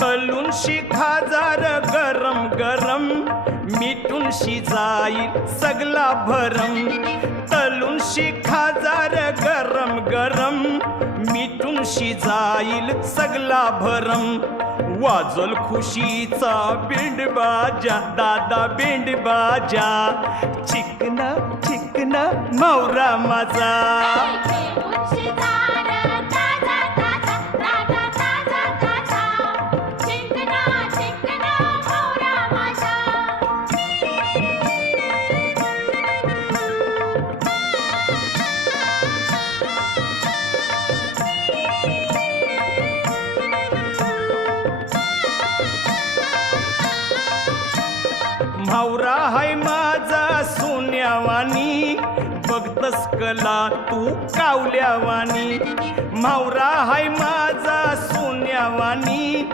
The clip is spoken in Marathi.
तलून शिखाजार गरम गरम मिटून शिजाईल सगला भरम तलून शिखाजार गरम गरम मिटून शिजाईल सगला भरम वाजल खुशीचा बेंड बाजा दादा बेंड बाजा चिकना चिकना मावरा माझा मावरा हाय माझा सोन्यावानी बघतस कला तू कावल्यावानी मावरा हाय माझा सोन्यावानी